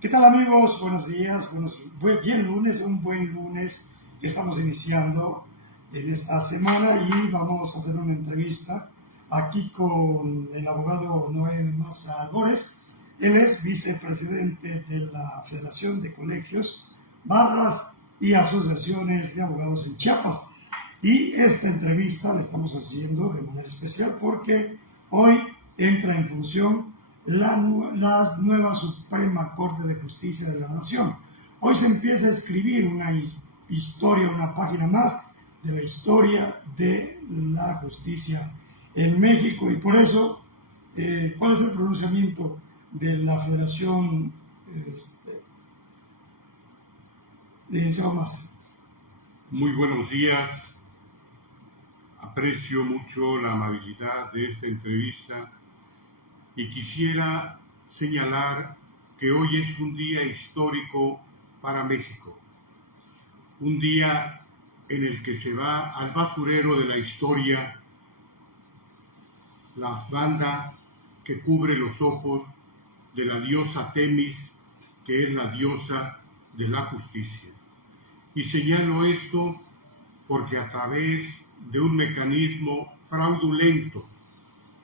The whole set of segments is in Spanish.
¿Qué tal amigos? Buenos días, bien lunes, un buen lunes que estamos iniciando en esta semana y vamos a hacer una entrevista aquí con el abogado Noé Maza Górez. Él es vicepresidente de la Federación de Colegios, Barras y Asociaciones de Abogados en Chiapas. Y esta entrevista la estamos haciendo de manera especial porque hoy entra en función la nueva Suprema Corte de Justicia de la Nación. Hoy se empieza a escribir una historia, una página más de la historia de la justicia en México, y por eso, ¿cuál es el pronunciamiento de la Federación, licenciado Maza? Muy buenos días. Aprecio mucho la amabilidad de esta entrevista y quisiera señalar que hoy es un día histórico para México, un día en el que se va al basurero de la historia la banda que cubre los ojos de la diosa Temis, que es la diosa de la justicia. Y señalo esto porque a través de un mecanismo fraudulento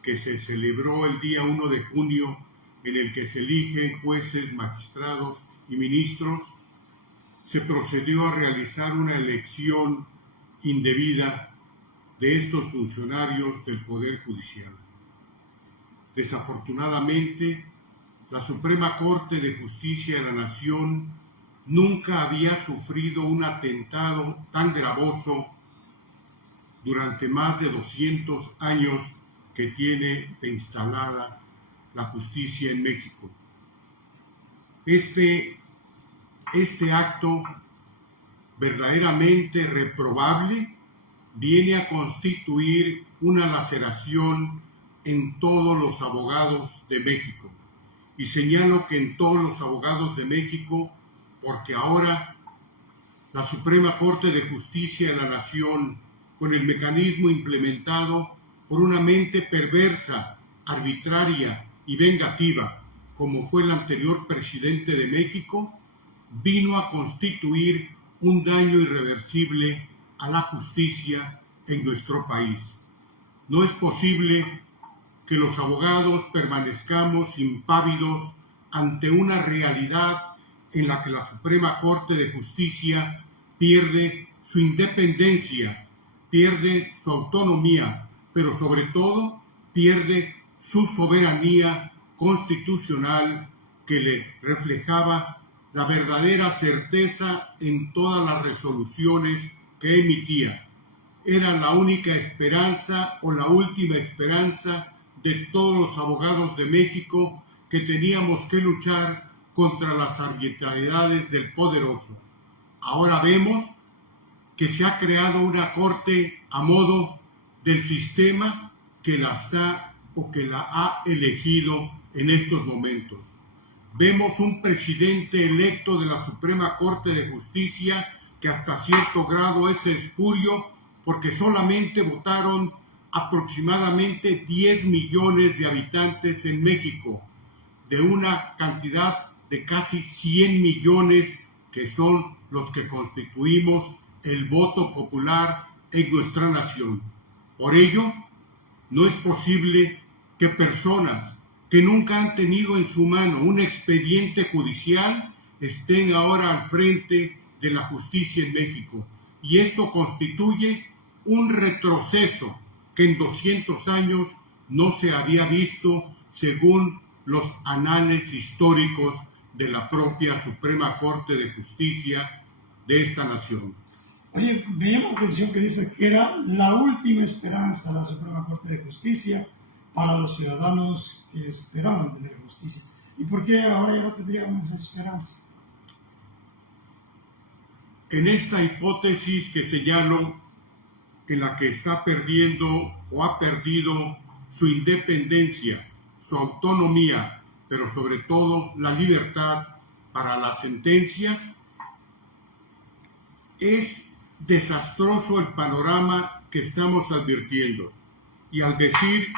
que se celebró el día 1 de junio, en el que se eligen jueces, magistrados y ministros, se procedió a realizar una elección indebida de estos funcionarios del Poder Judicial. Desafortunadamente, la Suprema Corte de Justicia de la Nación nunca había sufrido un atentado tan gravoso durante más de 200 años que tiene instalada la justicia en México. Este acto verdaderamente reprobable viene a constituir una laceración en todos los abogados de México. Y señalo que en todos los abogados de México, porque ahora la Suprema Corte de Justicia de la Nación, con el mecanismo implementado por una mente perversa, arbitraria y vengativa, como fue el anterior presidente de México, vino a constituir un daño irreversible a la justicia en nuestro país. No es posible que los abogados permanezcamos impávidos ante una realidad en la que la Suprema Corte de Justicia pierde su independencia, pierde su autonomía, pero sobre todo pierde su soberanía constitucional, que le reflejaba la verdadera certeza en todas las resoluciones que emitía. Era la única esperanza o la última esperanza de todos los abogados de México, que teníamos que luchar contra las arbitrariedades del poderoso. Ahora vemos que se ha creado una corte a modo del sistema que la está o que la ha elegido en estos momentos. Vemos un presidente electo de la Suprema Corte de Justicia que hasta cierto grado es espurio, porque solamente votaron aproximadamente 10 millones de habitantes en México, de una cantidad de casi 100 millones que son los que constituimos el voto popular en nuestra nación. Por ello, no es posible que personas que nunca han tenido en su mano un expediente judicial estén ahora al frente de la justicia en México. Y esto constituye un retroceso que en 200 años no se había visto, según los anales históricos de la propia Suprema Corte de Justicia de esta nación. Oye, me llama la atención que dice que era la última esperanza de la Suprema Corte de Justicia para los ciudadanos que esperaban tener justicia. ¿Y por qué ahora ya no tendríamos esperanza? En esta hipótesis que señalo, en la que está perdiendo o ha perdido su independencia, su autonomía, pero sobre todo la libertad para las sentencias, es desastroso el panorama que estamos advirtiendo. Y al decir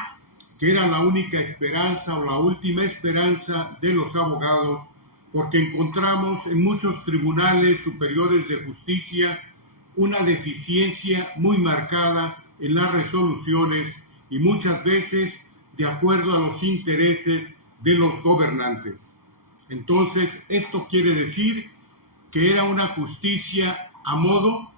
que era la única esperanza o la última esperanza de los abogados, porque encontramos en muchos tribunales superiores de justicia una deficiencia muy marcada en las resoluciones y muchas veces de acuerdo a los intereses de los gobernantes. Entonces, esto quiere decir que era una justicia a modo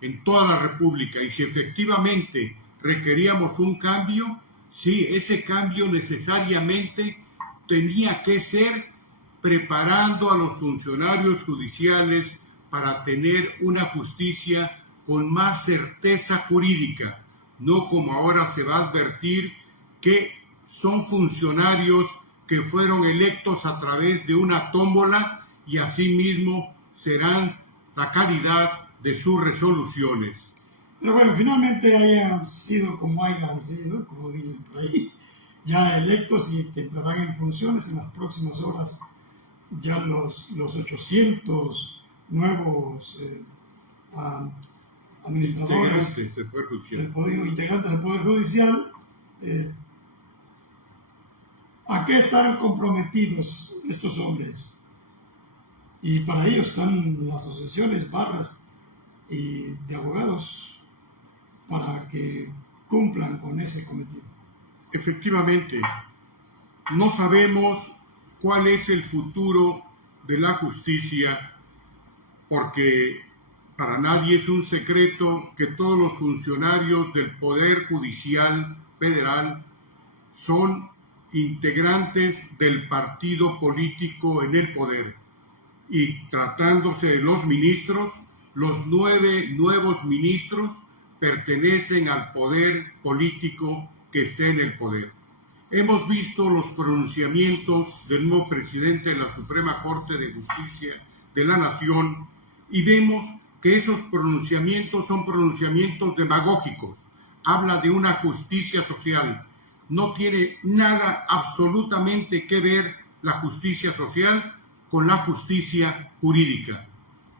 en toda la República, y si efectivamente requeríamos un cambio, sí, ese cambio necesariamente tenía que ser preparando a los funcionarios judiciales para tener una justicia con más certeza jurídica, no como ahora se va a advertir que son funcionarios que fueron electos a través de una tómbola y asimismo serán la calidad de sus resoluciones. Pero bueno, finalmente hayan sido como hayan sido, como dicen por ahí, ya electos y que entrarán en funciones en las próximas horas. Ya los 800 nuevos administradores Integrantes del Poder Judicial. integrantes del Poder Judicial, ¿a qué están comprometidos estos hombres? Y para ello están las asociaciones, barras y de abogados para que cumplan con ese cometido. Efectivamente, no sabemos cuál es el futuro de la justicia, porque para nadie es un secreto que todos los funcionarios del Poder Judicial Federal son integrantes del partido político en el poder. Y tratándose de los ministros, los 9 nuevos ministros pertenecen al poder político que esté en el poder. Hemos visto los pronunciamientos del nuevo presidente de la Suprema Corte de Justicia de la Nación y vemos que esos pronunciamientos son pronunciamientos demagógicos. Habla de una justicia social. No tiene nada absolutamente que ver la justicia social con la justicia jurídica.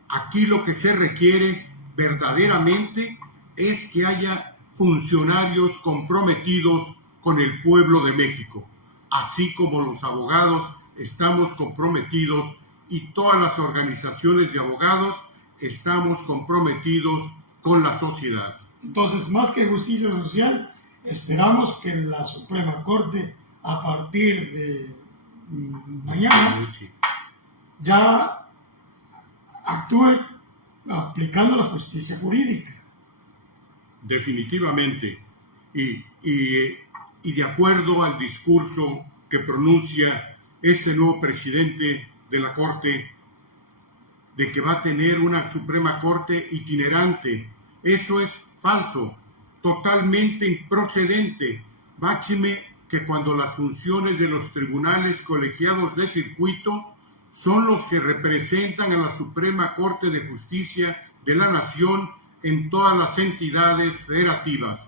Aquí lo que se requiere verdaderamente es que haya funcionarios comprometidos con el pueblo de México, así como los abogados estamos comprometidos y todas las organizaciones de abogados estamos comprometidos con la sociedad. Entonces, más que justicia social, esperamos que la Suprema Corte, a partir de mañana, ya actúe aplicando la justicia jurídica. Definitivamente. Y de acuerdo al discurso que pronuncia este nuevo presidente de la Corte, de que va a tener una Suprema Corte itinerante, eso es falso, totalmente improcedente, máxime que cuando las funciones de los tribunales colegiados de circuito son los que representan a la Suprema Corte de Justicia de la Nación en todas las entidades federativas.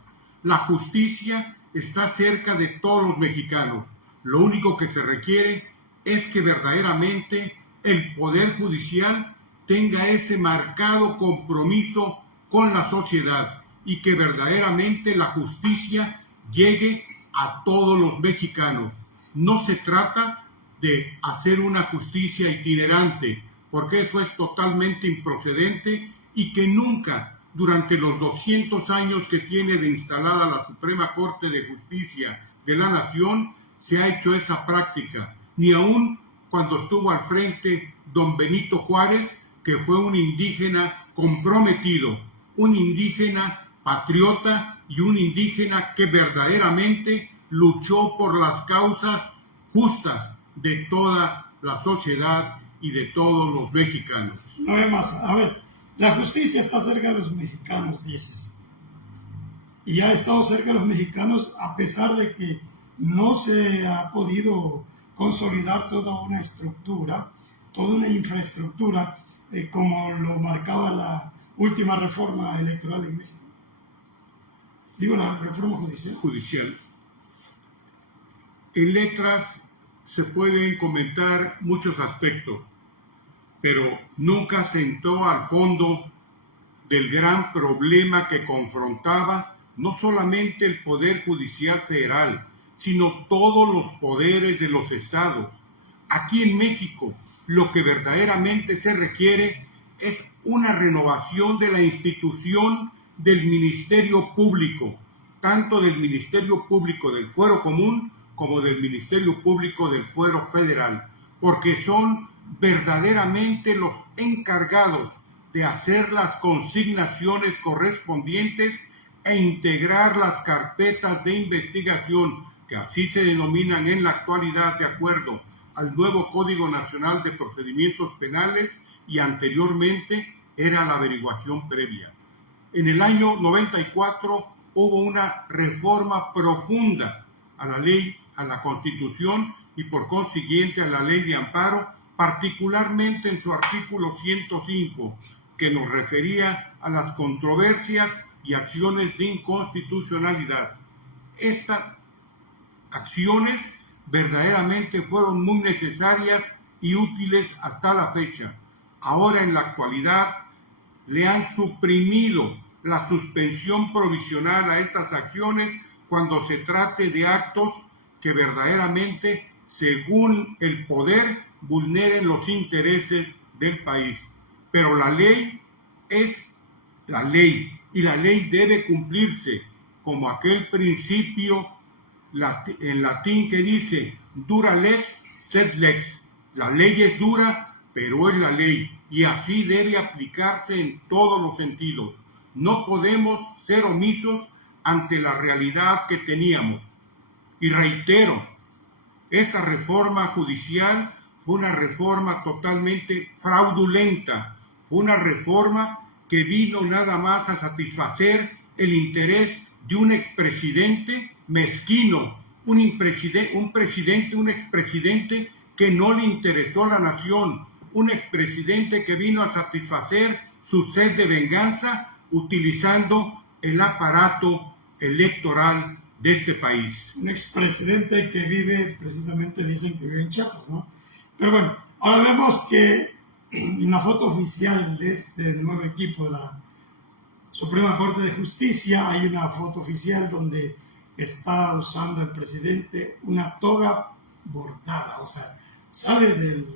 La justicia está cerca de todos los mexicanos. Lo único que se requiere es que verdaderamente el Poder Judicial tenga ese marcado compromiso con la sociedad y que verdaderamente la justicia llegue a todos los mexicanos. No se trata de hacer una justicia itinerante, porque eso es totalmente improcedente y que nunca, durante los 200 años que tiene de instalada la Suprema Corte de Justicia de la Nación, se ha hecho esa práctica, ni aún cuando estuvo al frente don Benito Juárez, que fue un indígena comprometido, un indígena patriota y un indígena que verdaderamente luchó por las causas justas de toda la sociedad y de todos los mexicanos. No hay más. A ver, la justicia está cerca de los mexicanos, dices. Y ha estado cerca de los mexicanos a pesar de que no se ha podido consolidar toda una estructura, toda una infraestructura, como lo marcaba la última reforma electoral en México. Digo, la reforma judicial. En letras se pueden comentar muchos aspectos, pero nunca se entró al fondo del gran problema que confrontaba no solamente el Poder Judicial Federal, sino todos los poderes de los estados. Aquí en México, Lo que verdaderamente se requiere es una renovación de la institución del Ministerio Público, tanto del Ministerio Público del Fuero Común como del Ministerio Público del Fuero Federal, porque son verdaderamente los encargados de hacer las consignaciones correspondientes e integrar las carpetas de investigación, que así se denominan en la actualidad de acuerdo al nuevo Código Nacional de Procedimientos Penales, y anteriormente era la averiguación previa. En el año 94 hubo una reforma profunda a la ley, a la Constitución y por consiguiente a la Ley de Amparo, particularmente en su artículo 105, que nos refería a las controversias y acciones de inconstitucionalidad. Estas acciones verdaderamente fueron muy necesarias y útiles hasta la fecha. Ahora, en la actualidad, le han suprimido la suspensión provisional a estas acciones cuando se trate de actos que verdaderamente, según el poder, vulneren los intereses del país. Pero la ley es la ley, y la ley debe cumplirse, como aquel principio en latín que dice dura lex sed lex. La ley es dura, pero es la ley, y así debe aplicarse en todos los sentidos. No podemos ser omisos ante la realidad que teníamos. Y reitero, esta reforma judicial fue una reforma totalmente fraudulenta, fue una reforma que vino nada más a satisfacer el interés de un expresidente mezquino, un expresidente que no le interesó la nación, un expresidente que vino a satisfacer su sed de venganza utilizando el aparato electoral de este país. Un expresidente que vive, precisamente dicen que vive en Chiapas, ¿no? Pero bueno, ahora vemos que en la foto oficial de este nuevo equipo de la Suprema Corte de Justicia hay una foto oficial donde está usando el presidente una toga bordada, o sea, sale de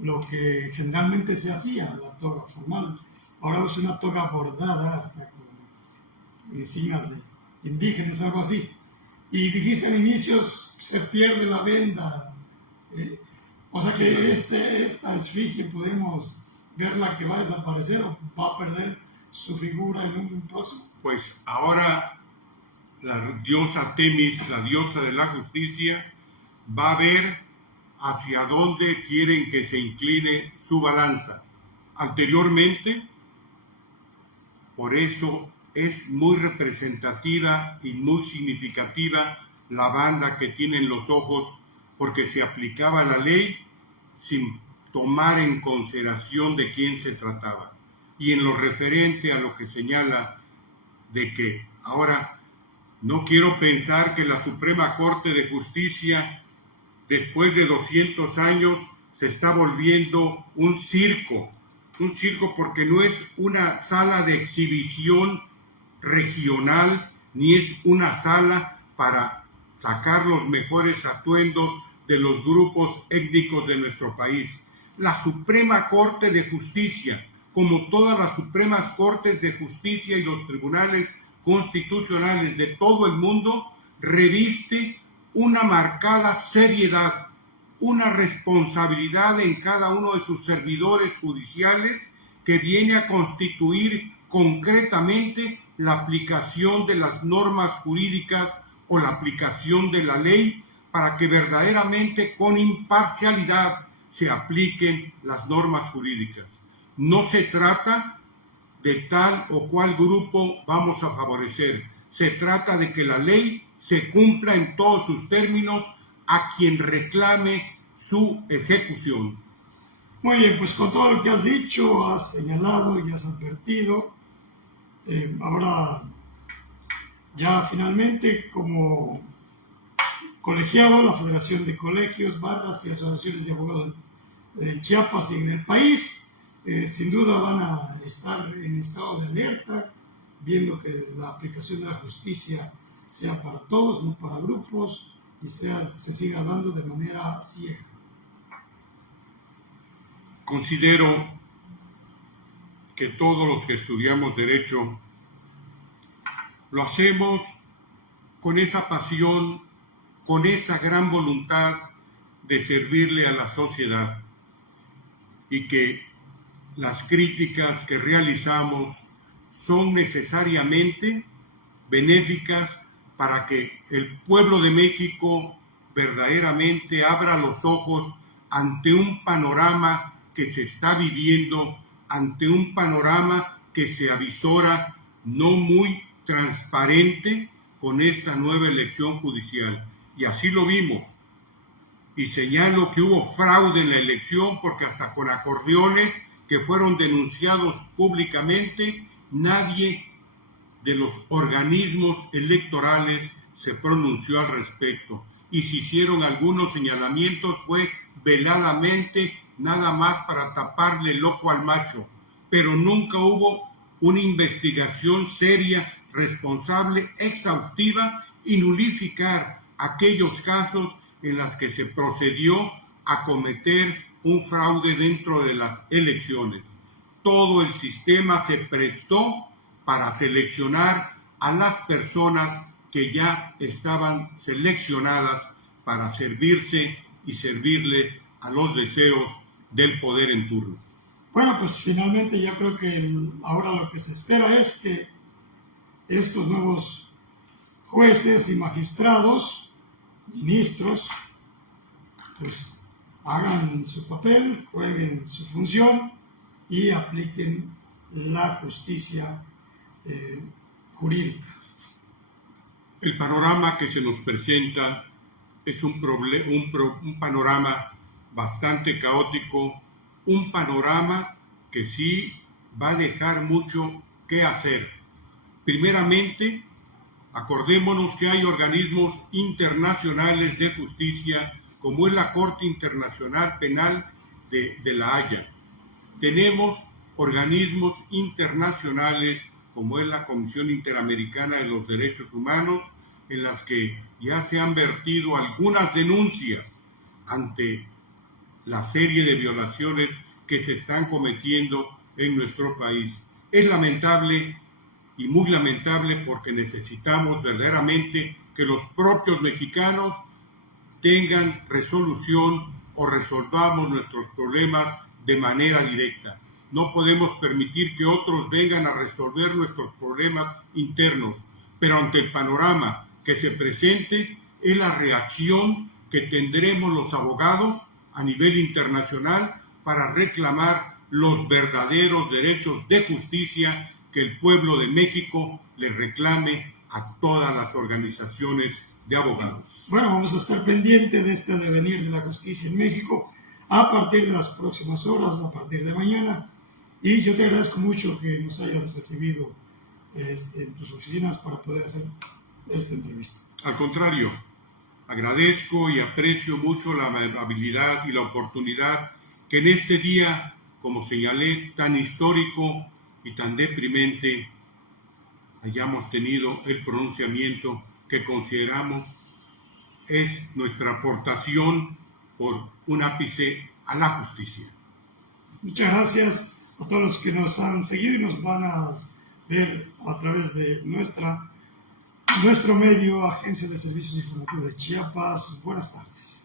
lo que generalmente se hacía, la toga formal. Ahora usa una toga bordada hasta con insignias de indígenas, algo así. Y dijiste al inicio, se pierde la venda. O sea que esta esfinge podemos verla que va a desaparecer o va a perder su figura en un próximo. Pues ahora la diosa Temis, la diosa de la justicia, va a ver hacia dónde quieren que se incline su balanza. Anteriormente, por eso es muy representativa y muy significativa la banda que tienen los ojos, porque se aplicaba la ley sin tomar en consideración de quién se trataba. Y en lo referente a lo que señala de que ahora no quiero pensar que la Suprema Corte de Justicia, después de 200 años, se está volviendo un circo porque no es una sala de exhibición regional, ni es una sala para sacar los mejores atuendos de los grupos étnicos de nuestro país. La Suprema Corte de Justicia, como todas las Supremas Cortes de Justicia y los tribunales constitucionales de todo el mundo, reviste una marcada seriedad, una responsabilidad en cada uno de sus servidores judiciales que viene a constituir concretamente la aplicación de las normas jurídicas o la aplicación de la ley para que verdaderamente con imparcialidad se apliquen las normas jurídicas. No se trata de tal o cual grupo vamos a favorecer, se trata de que la ley se cumpla en todos sus términos a quien reclame su ejecución. Muy bien, pues con todo lo que has dicho, has señalado y has advertido, ahora ya finalmente como colegiado, la Federación de Colegios, Barras y Asociaciones de Abogados de Chiapas y en el país, sin duda van a estar en estado de alerta, viendo que la aplicación de la justicia sea para todos, no para grupos, y se siga dando de manera ciega. Considero que todos los que estudiamos Derecho lo hacemos con esa pasión, con esa gran voluntad de servirle a la sociedad, y que las críticas que realizamos son necesariamente benéficas para que el pueblo de México verdaderamente abra los ojos ante un panorama que se está viviendo, ante un panorama que se avisora no muy transparente con esta nueva elección judicial. Y así lo vimos. Y señalo que hubo fraude en la elección porque hasta con acordeones que fueron denunciados públicamente, nadie de los organismos electorales se pronunció al respecto. Y si hicieron algunos señalamientos fue veladamente, nada más para taparle el ojo al macho. Pero nunca hubo una investigación seria, responsable, exhaustiva y nulificar aquellos casos en los que se procedió a cometer un fraude dentro de las elecciones. Todo el sistema se prestó para seleccionar a las personas que ya estaban seleccionadas para servirse y servirle a los deseos del poder en turno. Bueno, pues finalmente yo creo que ahora lo que se espera es que estos nuevos jueces y magistrados, ministros, pues hagan su papel, jueguen su función y apliquen la justicia jurídica. El panorama que se nos presenta es un panorama bastante caótico, un panorama que sí va a dejar mucho que hacer. Primeramente, acordémonos que hay organismos internacionales de justicia, como es la Corte Internacional Penal de La Haya. Tenemos organismos internacionales, como es la Comisión Interamericana de los Derechos Humanos, en las que ya se han vertido algunas denuncias ante la serie de violaciones que se están cometiendo en nuestro país. Es lamentable y muy lamentable porque necesitamos verdaderamente que los propios mexicanos tengan resolución o resolvamos nuestros problemas de manera directa. No podemos permitir que otros vengan a resolver nuestros problemas internos, pero ante el panorama que se presente es la reacción que tendremos los abogados a nivel internacional para reclamar los verdaderos derechos de justicia que el pueblo de México le reclame a todas las organizaciones de abogados. Bueno, vamos a estar pendientes de este devenir de la justicia en México a partir de las próximas horas, a partir de mañana. Y yo te agradezco mucho que nos hayas recibido en tus oficinas para poder hacer esta entrevista. Al contrario, agradezco y aprecio mucho la amabilidad y la oportunidad que en este día, como señalé, tan histórico y tan deprimente, hayamos tenido el pronunciamiento que consideramos es nuestra aportación por un ápice a la justicia. Muchas gracias a todos los que nos han seguido y nos van a ver a través de nuestro medio, Agencia de Servicios Informativos de Chiapas. Buenas tardes.